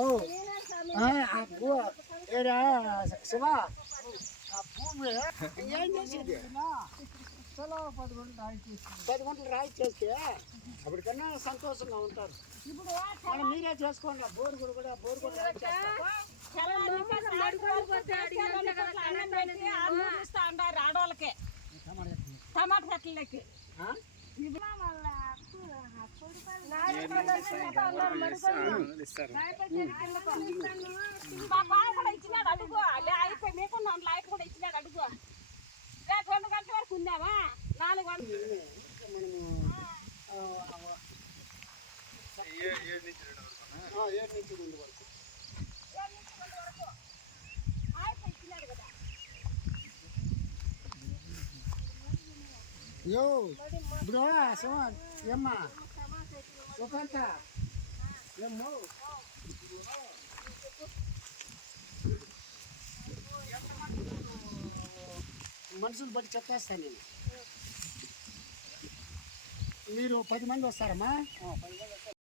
ఓ ఏడా శివ ఆ భూమి ఏం చేసేది 10 గుంటలు రాయి చేస్తే అప్పటికన్నా సంతోషంగా ఉంటారు. ఇప్పుడు మీరే చేసుకోండి. బోర్ కూడా రాయి చేస్తారు. ఆడవాళ్ళకి టమాటా చెట్లకి మా బావ కూడా ఇచ్చినాడు అడుగు. అయిపోయి మీకు 4 లాయకు కూడా ఇచ్చినాడు అడుగు. రేపు 2 గంటల వరకు ఉందామా 4 గంటలు యో బ్రో సోన్ ఏమ్మా సుఖంత ఏమ్మో మనుషులు బట్టి చెప్పేస్తాను నేను. మీరు 10 మంది వస్తారమ్మా? 10 మంది